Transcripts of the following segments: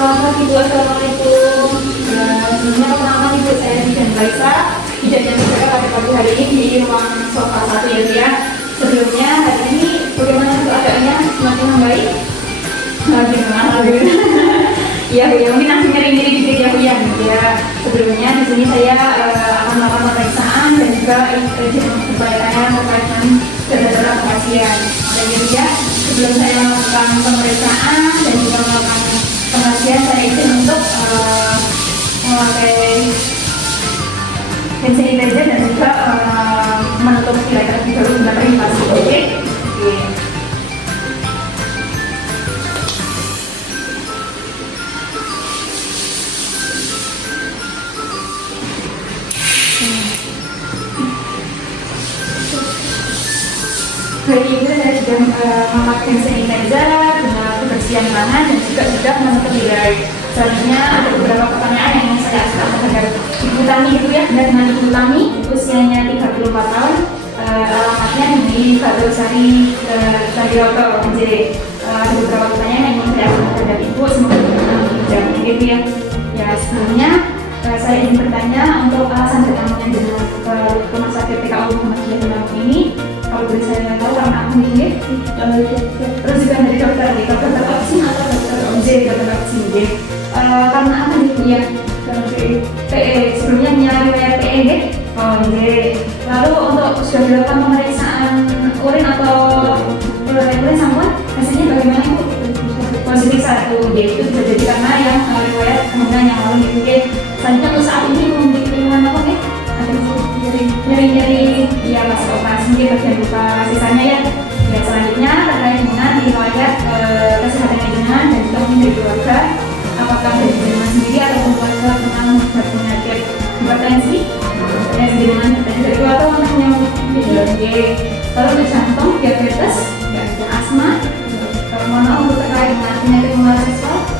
Selamat pagi Bu, Assalamualaikum. Sebelumnya perkenalkan Ibu saya Dian Raisa. Kejadian saya pada pagi hari ini di ruang sofa 1 ya Bu ya. Sebelumnya hari ini bagaimana keadaannya, semakin membaik? Alhamdulillah. Iya Bu ya, mungkin langsung nyeri-nyeri dikit ya Bu ya. Sebelumnya di sini saya akan melakukan pemeriksaan dan juga upaya-upaya terkait dengan data pasien. Jadi ya, sebelum saya melakukan pemeriksaan dan juga melakukan pengajian, saya izin untuk memakai hand sanitizer dan juga menutup tirai terlebih dahulu dengan privasi. Oke. Hari ini saya sudah memakai hand sanitizer dengan kebersihan tangan dan juga sudah menutup tirai. Selanjutnya ada beberapa pertanyaan yang ingin saya ajukan terhadap Ibu Tami itu ya, dengan Ibu Tami usianya 34 tahun, alamatnya di Fatul Sari Sandiroto. Jadi ada beberapa pertanyaan yang ingin saya ajukan terhadap Ibu, semoga dijawab gitu ya. Ya sebelumnya saya ingin bertanya untuk alasan datangnya dengan rumah sakit PKU Muhammadiyah Demak ini. Kalau boleh saya tahu karena aku ini, terus juga dari dokter vaksin atau dokter OJ, dokter vaksin deh. Karena apa nih ya? PE sebelumnya punya riwayat PE deh. Lalu untuk sudah dilakukan pemeriksaan urin atau urin sampel, hasilnya bagaimana Bu? Positif 1 deh. Itu bisa jadi karena yang riwayat kemungkinan yang lalu mungkin. Selanjutnya untuk saat ini memiliki keluhan apa nih? Nyeri-nyeri ya pas operasi mungkin bagian luka sisanya ya. Ya selanjutnya terkait dengan riwayat kesehatan jenengan dan juga mungkin dari keluarga, apakah dari jenengan sendiri atau keluarga pernah berpenyakit hipertensi dan jenengan dari keluarga punya penyakit lalu untuk jantung, diabetes, asma, mana untuk terkait dengan penyakit menular seksual.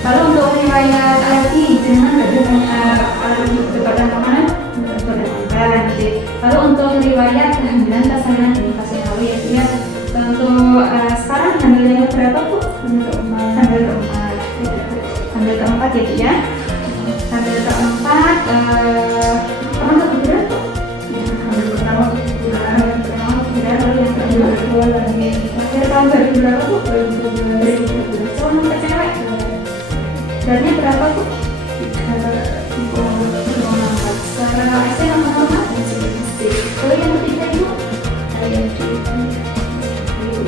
Lalu untuk riwayat alergi jenengan ada alergi kepada makanan. Lalu untuk riwayat kehamilan pasangan di fase lalu ya dia untuk sekarang hamil yang berapa Bu? Hamil keempat ya dia. Hamil keempat pernah kepikiran Bu? Hamil pertama lalu yang kedua akhir tahun 2000 berapa Bu? 2012. Cowok atau cewek? Beratnya berapa Bu? Secara SC nama-nama? Lalu yang ketiga Ibu?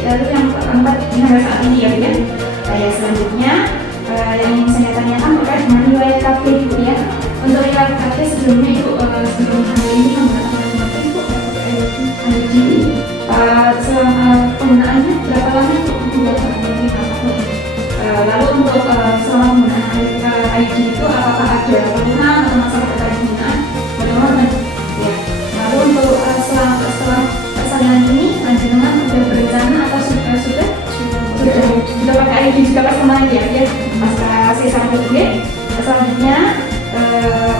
Lalu yang keempat ini hari saat ini ya Bu ya. Selanjutnya yang ingin saya tanyakan terkait dengan riwayat KB Ibu ya. Untuk riwayat KB sebelumnya Ibu sebelum hari ini menggunakan Ibu alergi selama penggunaannya berapa lama Ibu? Lalu untuk selama penggunaan IG itu apakah ada keluhan atau masalah terkait penggunaan? Bagaimana? Ya. Lalu untuk setelah persalinan ini, jenengan sudah berencana atau sudah pakai IG juga pas kemarin ya? Pas C1B. Selanjutnya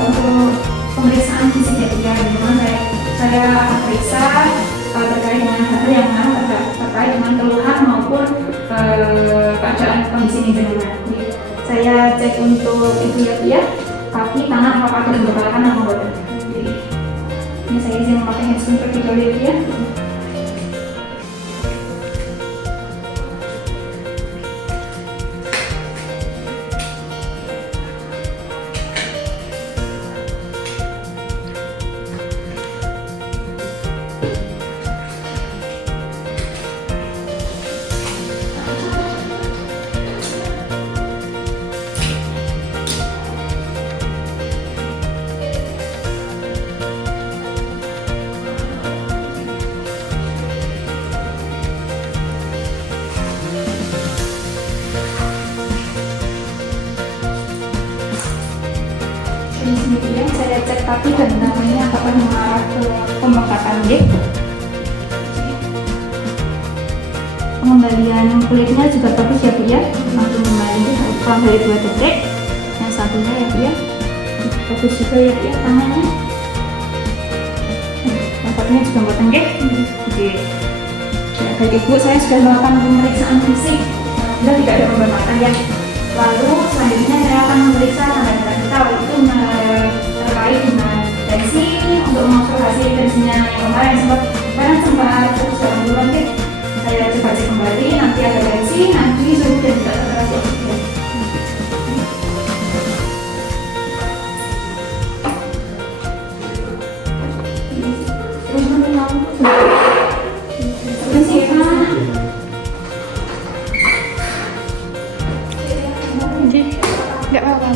untuk pemeriksaan fisik ya, dimana saya akan periksa terkait dengan hal yang terkait dengan keluhan maupun keadaan kondisi ini jenengan. Saya cek untuk itu ya, kaki, tangan, apakah ada pembekalan atau enggak. Ini saya izin memakai handphone terlebih dahulu ya. Kemudian saya cek kaki dan namanya apakah mengarah ke pembengkakan pengembalian kulitnya juga bagus ya Bu ya, langsung kembali kurang dari 2 detik. Yang satunya ya Bu ya, bagus juga ya Bu ya tangannya. Yang satunya juga buat tenggek. Baik Ibu, saya sudah melakukan pemeriksaan fisik. Sudah tidak ada pembengkakan ya. Lalu selanjutnya saya akan memeriksa tanda-tanda vital, itu terkait dengan tensi untuk mengukur hasil tensinya yang kemarin sempat terus dalam bulan deh. Saya coba cek kembali, nanti ada tensi, nanti suhu dan juga saturasi oksigen. Nggak apa-apa.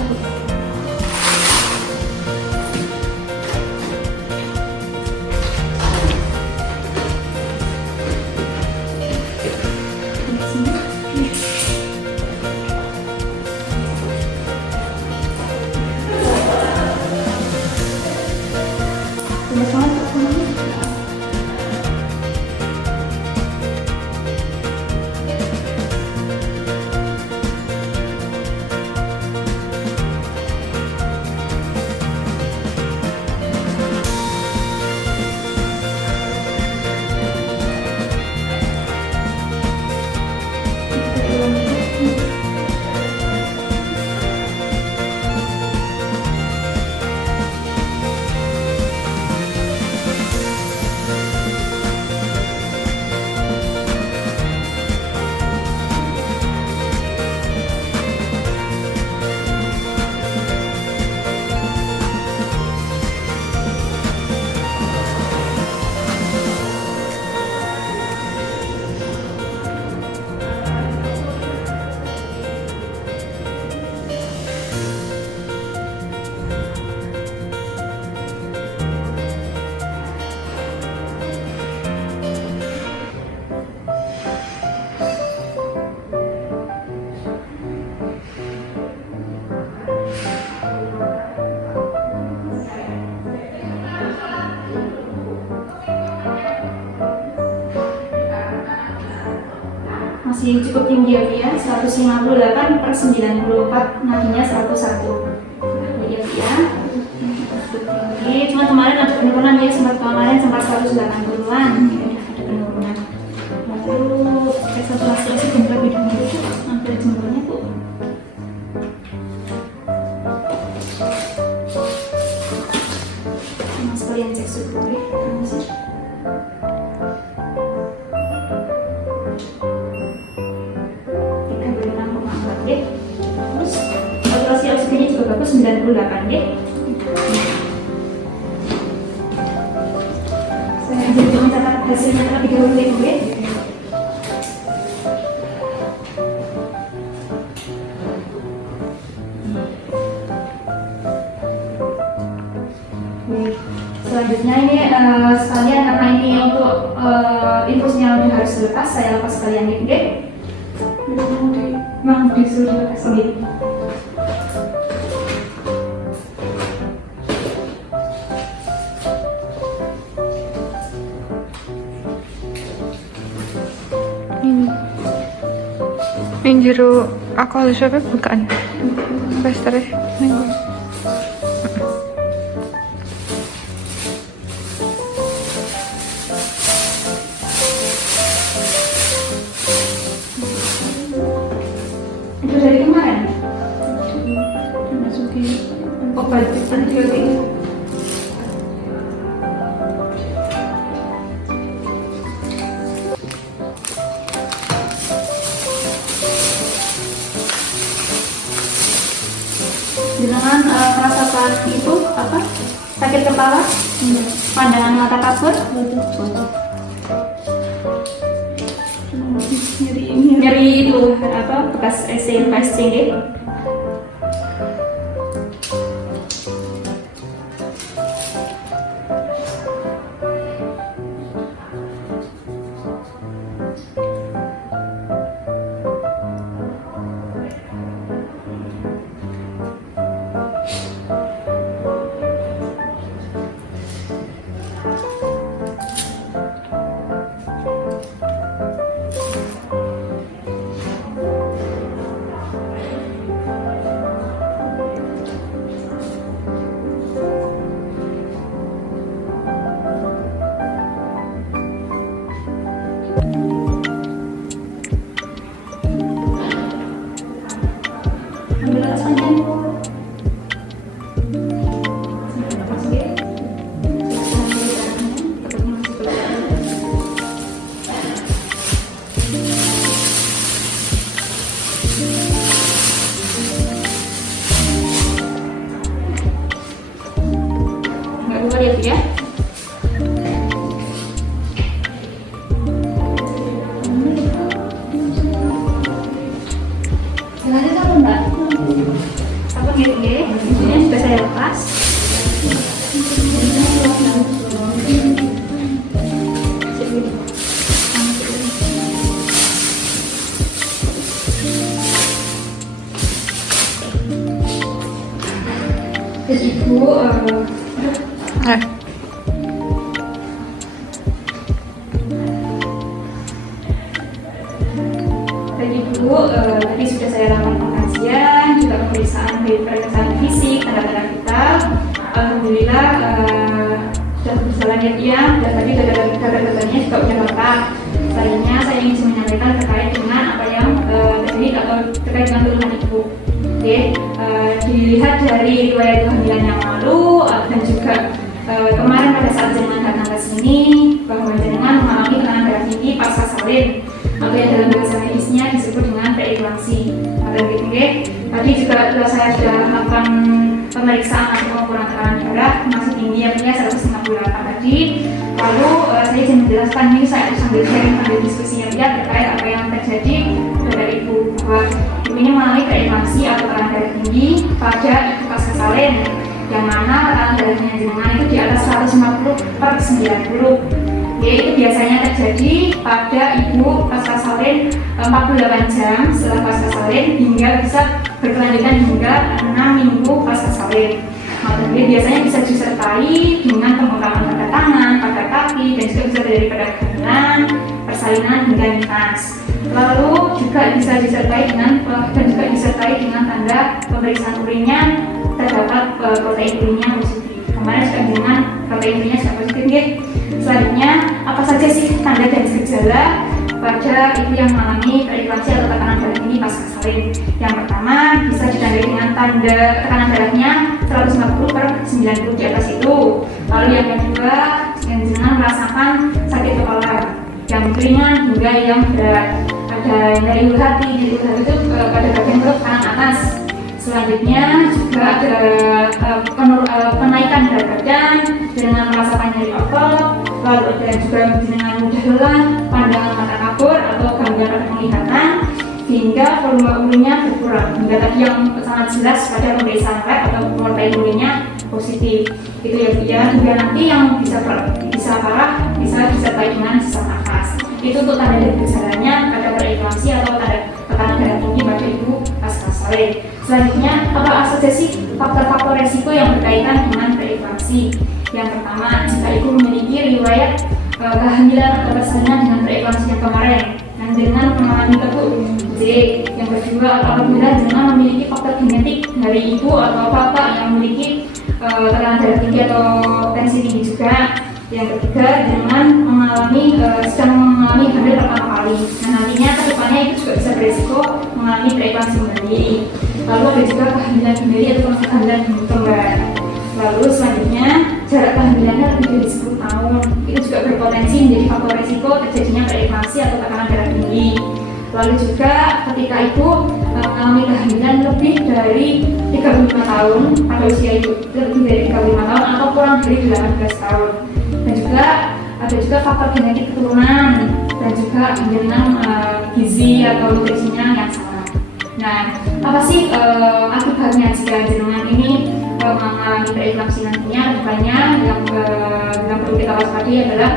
Masih cukup tinggi ya, 158/94, nadinya 101. Ya, tinggi. Cuma kemarin ada penurunan ya, kemarin sempat 180-an. Ada penurunan. Lalu saturasi oksigen terlebih dahulu itu hampir jumlahnya tuh. Mas kalian cek suhu ya. Terus saturasi oksigennya juga bagus, 98 deh. Saya jadi mencatat hasilnya terlebih dahulu ya Bu ya. Selanjutnya ini sekalian karena ini untuk infusnya udah harus lepas, saya lepas sekalian ya Bu deh. Memang disuruh lepas gitu. Ini jero aku harus apa bukan? Plaster minggu. Itu dari kemarin. Masukin obat antibiotik. Dengan merasakan itu apa? Sakit kepala, pandangan mata kabur, nyeri itu apa? Bekas SCD. Selanjutnya sabun mbak. Sabun gitu. Ini sudah saya lepas. Jadi ibu tadi sudah saya lakukan pengkajian, juga pemeriksaan fisik, tanda-tanda vital. Alhamdulillah sudah berjalan ya, dan tadi data-datanya juga sudah lengkap. Selanjutnya saya ingin menyampaikan terkait dengan apa yang terjadi atau terkait dengan keluhan ibu. Oke, dilihat dari riwayat kehamilan yang lalu dan juga kemarin pada saat jenengan datang ke sini bahwa jenengan mengalami tekanan darah tinggi pasca salin atau yang dalam bahasa medisnya disebut dengan preeklampsi. Tadi juga saya sudah melakukan pemeriksaan atau pengukuran tekanan darah masih tinggi yang 158 tadi. Lalu saya ingin menjelaskan ini saya sambil sharing sambil diskusinya terkait apa yang terjadi pada ibu bahwa ibu ini mengalami preeklampsi atau tekanan darah tinggi pada ibu pasca salin yang mana tekanan darahnya jenengan itu di atas 150/90. Yaitu biasanya terjadi pada ibu pasca salin 48 jam setelah pasca salin hingga bisa berkelanjutan hingga 6 minggu pasca salin. Jadi biasanya bisa disertai dengan pembengkakan pada tangan, pada kaki, dan juga bisa daripada kehamilan, persalinan hingga nifas. Lalu juga bisa disertai dengan tanda pemeriksaan urinnya terdapat protein urinnya positif. Kemarin sudah dengan protein urinnya sudah positif. Selanjutnya, apa saja sih tanda dan gejala pada ibu yang mengalami preeklampsi atau tekanan darah tinggi pasca salin? Yang pertama bisa ditandai dengan tanda tekanan darahnya 150/90 di atas itu. Lalu yang kedua, jenengan merasakan sakit kepala yang ringan hingga yang berat. Ada dari ulu hati, di ulu hati itu pada bagian perut kanan atas. Selanjutnya juga ada penaikan berat badan dengan merasakan nyeri otot. Lalu ada juga dengan mudah lelah, pandangan mata kabur atau gangguan pada penglihatan, hingga volume urinnya berkurang. Hingga tadi yang sangat jelas pada pemeriksaan lab atau protein urinnya positif. Itu ya, hingga nanti yang bisa parah bisa disertai dengan sesak nafas. Itu untuk tanda dan gejalanya pada preeklampsi atau tanda tekanan darah tinggi pada ibu pasca salin. Selanjutnya, apa saja sih faktor-faktor resiko yang berkaitan dengan preeklampsi? Yang pertama, jika ibu memiliki riwayat kehamilan atau persalinan dengan preeklampsi yang kemarin dan dengan mengalami kebuk J. Yang kedua, apabila jenengan memiliki faktor genetik dari ibu atau bapak yang memiliki tekanan darah tinggi atau tensi tinggi juga. Yang ketiga, jenengan sedang mengalami hamil pertama kali. Nah, nantinya kedepannya itu juga bisa beresiko mengalami preeklampsi kembali. Lalu ada juga kehamilan kembali atau kehamilan kembar. Lalu selanjutnya, jarak kehamilannya lebih dari 10 tahun. Itu juga berpotensi menjadi faktor resiko terjadinya preeklampsi atau tekanan darah tinggi. Lalu juga ketika ibu mengalami kehamilan lebih dari 35 tahun pada usia ibu lebih dari 35 tahun atau kurang dari 18 tahun. Dan juga ada juga faktor genetik keturunan dan juga dengan gizi atau nutrisinya yang salah. Nah, apa sih akibatnya jika jenengan ini mengalami preeklampsi nantinya? Rupanya yang perlu kita waspadai adalah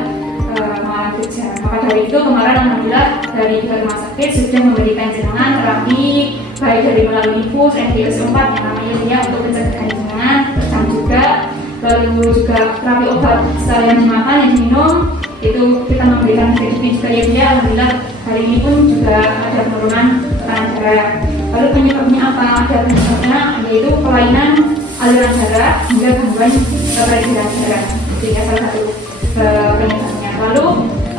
mengalami gejala. Maka dari itu kemarin alhamdulillah dari pihak rumah sakit sudah memberikan jenengan terapi baik dari melalui infus FGS4 yang namanya dia untuk pencegahan jenengan, dan juga lalu juga terapi obat sekalian dimakan yang diminum itu kita memberikan sedikit juga ya dia. Alhamdulillah hari ini pun juga ada penurunan tekanan darah. Lalu penyebabnya apa? Ada penyebabnya yaitu kelainan aliran darah hingga gangguan peredaran darah. Jadi salah satu penyebabnya. Lalu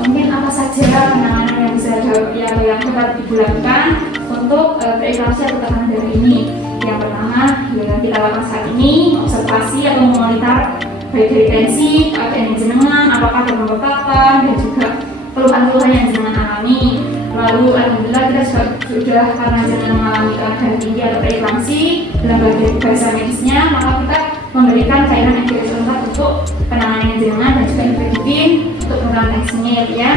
mungkin apa saja penanganan yang bisa yang dapat dilakukan untuk preeklampsi atau tekanan darah ini? Yang pertama yang kita lakukan saat ini observasi atau memonitor baik dari tensi, keadaan jenengan, apakah ada pembekakan dan juga keluhan-keluhan yang jenengan alami. Lalu alhamdulillah kita sudah karena jenengan mengalami keadaan tinggi atau preeklampsi dalam bagian bahasa medisnya, maka kita memberikan cairan FGS4 untuk penanganan jenengan dan juga ibuprofen untuk pengurangan tensinya ya.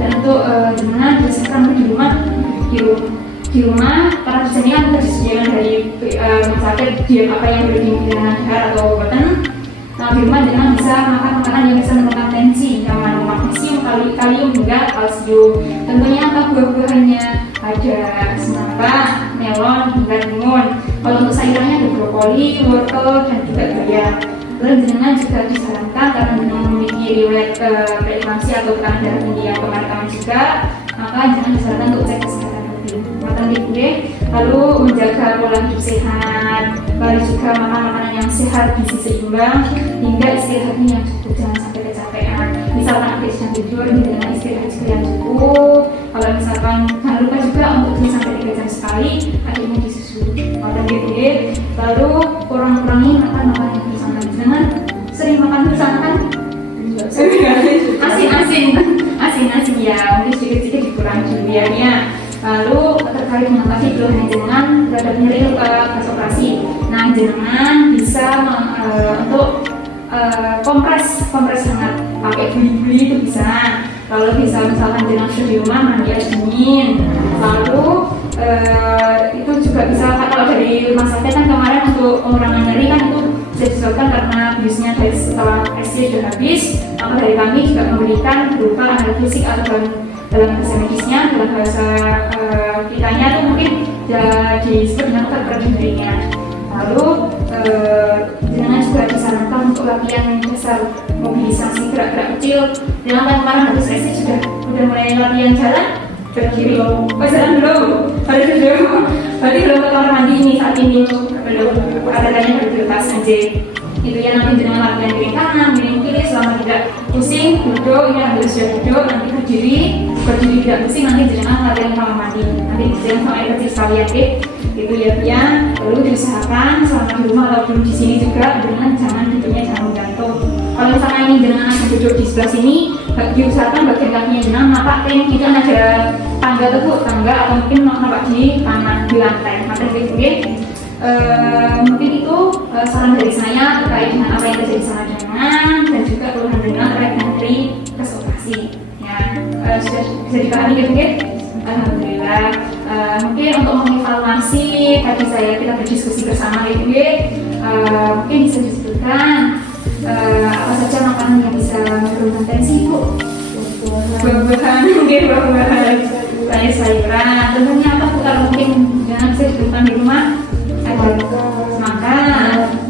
Dan untuk jenengan biasanya di rumah di rumah karena di sini kan tersedia dari rumah sakit dia apa yang berkeinginan dahar atau obat. Nah, di rumah jangan bisa makan makanan yang bisa menurunkan tensi, yang magnesium, kalium hingga kalsium. Tentunya apa buah-buahannya ada semangka, melon, hingga timun. Kalau untuk sayurannya ada brokoli, wortel, dan juga bayam. Lalu jangan juga disarankan karena dengan memiliki riwayat preeklamsi atau tekanan darah tinggi yang kemarin juga, maka jangan disarankan untuk cek kesehatan rutin. Makan tinggi, lalu menjaga pola hidup sehat, lalu juga makan makanan yang sehat, gizi seimbang, hingga istirahatnya yang cukup, jangan sampai kecapean. Misalkan habis jam tidur dengan istirahat juga yang cukup. Kalau misalkan jangan lupa juga untuk tidur sampai 3 jam sekali, akhirnya disusui. Makan tinggi, lalu kurang-kurangi makan makanan yang bersantan. Jangan sering makan bersantan. Asin ya, mungkin sedikit-sedikit dikurangi dulu ya. Lalu terkait dengan tadi keluhan jenengan terhadap nyeri pas operasi. Nah, jenengan bisa untuk kompres hangat, pakai beli-beli itu bisa. Lalu bisa misalkan jenengan sudah di rumah mandi air dingin. Lalu itu juga bisa kalau dari rumah sakit kan kemarin untuk pengurangan nyeri kan itu bisa disebabkan karena biusnya dari setelah SC sudah habis. Maka dari kami juga memberikan berupa analgesik atau dalam bahasa medisnya, dalam bahasa kitanya itu mungkin disebut dengan obat penyemberinya. Lalu jenengan juga disarankan untuk latihan dasar mobilisasi gerak-gerak kecil. Dengan kemarin habis SC sudah mulai latihan jalan berdiri, jalan belum? Berarti belum ke kamar mandi ini saat ini belum ada tanya berlepas aja. Itu ya, nanti dengan latihan kiri kanan, kiri selama tidak pusing, duduk, ini ambil sudah duduk, nanti berdiri tidak pusing, nanti jangan latihan kamar mandi, nanti jangan sama air kecil sekalian, itu ya. Lalu diusahakan selama di rumah atau di sini juga dengan duduknya jangan gantung. Kalau misalnya ini dengan duduk di sebelah sini, diusahakan bagian kakinya jangan napak itu kan ada tangga atau mungkin napak di tanah di lantai, mungkin itu saran dari saya terkait dengan apa yang terjadi sama jenengan dan juga keluhan jenengan terkait dengan operasi ya. Sudah bisa dipahami gitu ya? Alhamdulillah. Mungkin untuk mengevaluasi tadi kita berdiskusi bersama gitu ya, mungkin bisa disebutkan apa saja makanan yang bisa menurunkan tensi Bu? Buah-buahan, sayuran. Tentunya apa Bu? Kalau mungkin jangan bisa disebutkan di rumah ada semangka,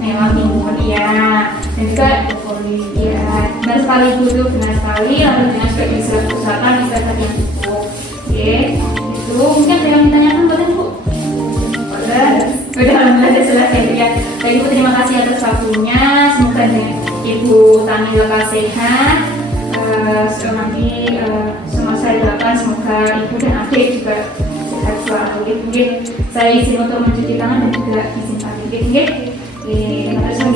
melon, timun ya, dan juga brokoli ya. Benar sekali Bu, itu benar sekali. Lalu dengan juga diusahakan istirahat yang cukup. Oke, itu mungkin ada yang ditanyakan boleh Bu? Udah alhamdulillah selesai ya. Baik Bu, terima kasih atas waktunya. Semoga Ibu Tamila sehat. Semua saya doakan semoga Ibu dan adik juga sehat selalu. Saya izin untuk mencuci tangan dan juga izin pamit. Terima kasih.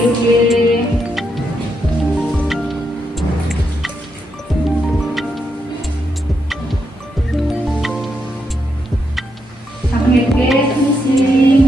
Terima kasih.